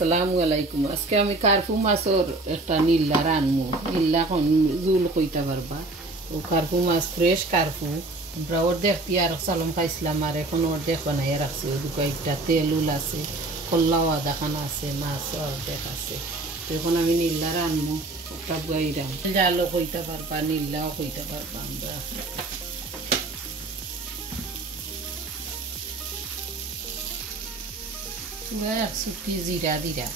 আসসালামু আলাইকুম। আজকে আমি কারফু মাছের একটা নীলা রানমু। নীলা কোন জুল কইতে পারবা। ও কারফু মাছ ফ্রেশ কারফু। আমরা অর্ধেক পিয়ার সালম খাইছিলাম আর এখন অর্ধেক বানাইয়া রাখছি। ওই দুটা তেল উল আছে, কল্লাও আধা খানা আছে, মাছ অর্ধেক আছে। এখন আমি নীলা রানমু একটা বইরাম। জালও কইতে পারবা, নীলাও কইতে পারবা। আমরা সুটি জিরা দিরা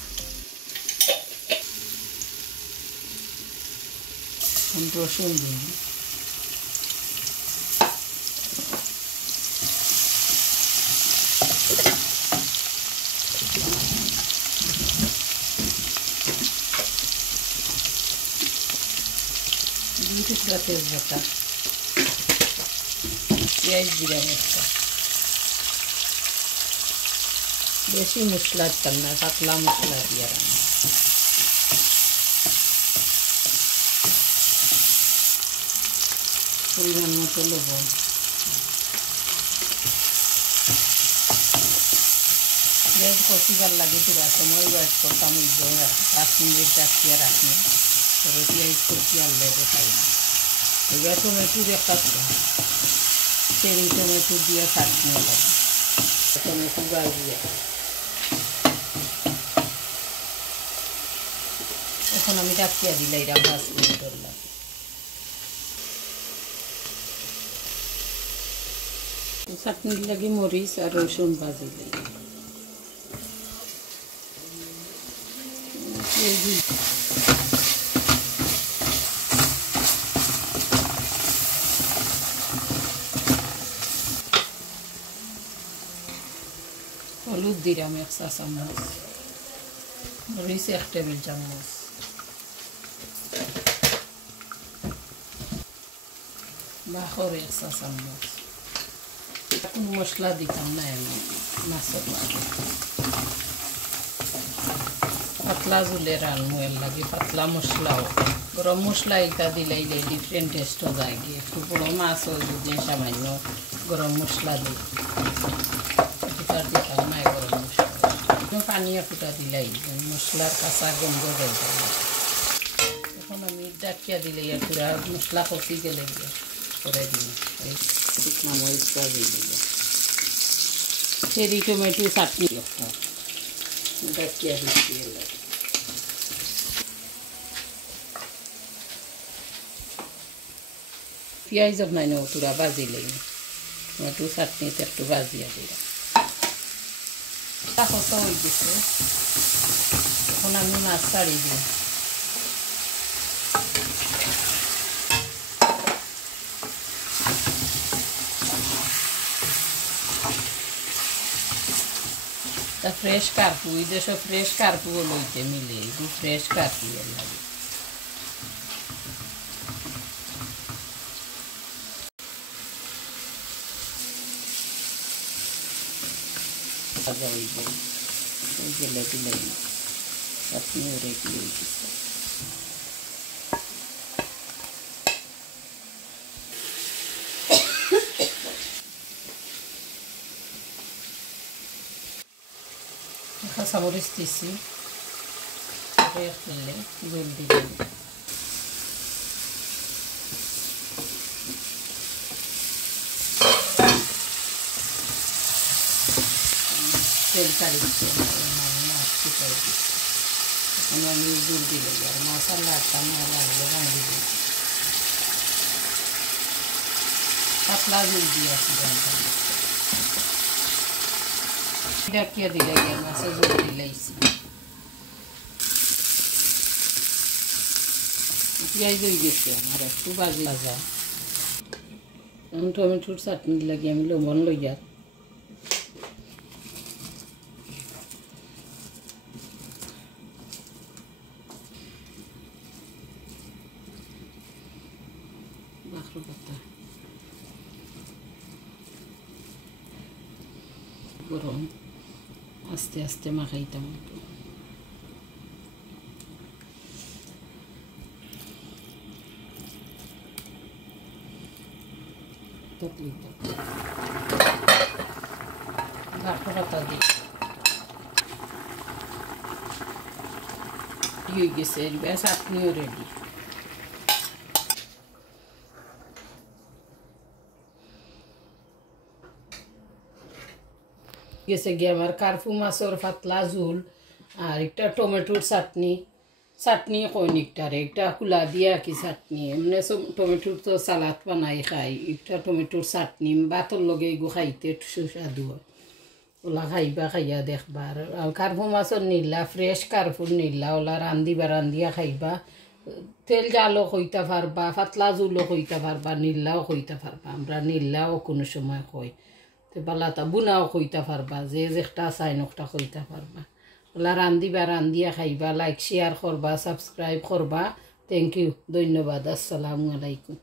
রসুন দিন, দুই টুকরা তেজপাতা, পেঁয়াজ জিরা মশলা। বেশি মশলা দিতাম না, পাতলা মশলা দিয়ে রান্না। পরিমাণ মতো লবণ, পেঁয়াজ কষিবার লাগে পুরা সময় ওয়েট করতাম। 5 মিনিট রাখিয়ে রাখি, পরে পেঁয়াজ কষি আনলে দেখাই না। এবার টমেটোর একটা চেরি টমেটো দিয়ে চাটনি করি। টমেটো দিয়ে এখন আমি ডাকিয়া দিলাই 5 মিনিটের লাগে। চাটনির লাগে মরিচ আর রসুন ভাজিলাই। হলুদ দিলাম 1 চা চামচ, মরিচ 1 টেবিল চামচ, বাখর 1 চা চামচ। কোনো মশলা দিতাম না আমি মাছের লাগে। পাতলা জুলে রান্নু এর লাগে পাতলা মশলাও। গরম মশলা এটা দিলে ডিফারেন্ট টেস্টও যায় গিয়ে। একটু বড়ো মাছও যদি সামান্য গরম মশলা দিই, ফুটার দিতাম না গরম মশলা। পানিয়া ফুটা দিলাই মশলার কাঁচা গন্ধ যাইতে। এখন আমি ডাকিয়া দিলে পুরা মশলা কষি গেলে করে দিই। শুকনা মরিচ দিয়ে দিল, চেরি টমেটো চাটনি একটা ডাকিয়া দিচ্ছি। পেঁয়াজ নাই না পুরা বাজিলেই টমেটো চাটনিতে একটু বাজিয়া দিলাম। কত হয়ে গেছে, এখন আমি মাছ ছাড়ি দিই। ফ্রেশ কার্পু, এই দেশ ফ্রেশ কার্পু লইতে মিলে ফ্রেশ কার্পু এর লাগে। গেলে দিলে চাটনি রেডি হয়ে গেছে। কাঁচামরিচ দিছি, ফেললে জল দিলাম। তেল ছাড়িচ্ছে, মাছ শুকাই দিচ্ছি। এখন আমি জল দিলে আর মশলা একটা লাগলে রাঁধি দিই। পাতলা জল দিয়ে আসি ডাকিয়া দিলে মাছে জল দিলাইছি। পেঁয়াজ হয়ে গেছে আমার, একটু ভাজা। এখন টমেটোর চাটনি লাগে আমি লবণ লইয়া বাখর পাতা গরম আস্তে আস্তে মাখাইতাম। বাখর পাতা দিই। রেডি হয়ে গেছে চাটনিও রেডি গেছে গিয়ে আমার কার্ফু মাছের পাতলা ঝোল আর একটা টমেটোর চাটনি চাটনি কইনিকটারে একটা কুলা দিয়া কি চাটনি এমনি টমেটোর তো সালাদ বানাই খাই একটা টমেটোর চাটনি ভাতর লগে এগু খাইতে সুস্বাদু হয় ওলা খাইবা খাইয়া দেখবা আর কার্ফু মাছের নিলা ফ্রেশ কার্ফুর নিলা ওলা রান্ধিয়া খাইবা তেল জালও কইতে পারবা পাতলা জুলও কইতে পারবা নিল্লাও কইতে পারবা আমরা নিল্লাও কোনো সময় কই তো বালাতা বুনাও কইতে পারবা যে যেটা চাই নকটা কইতে পারবা ওলা রান্ধিয়া খাইবা লাইক শেয়ার করবা সাবস্ক্রাইব করবা থ্যাংক ইউ ধন্যবাদ আসসালামু আলাইকুম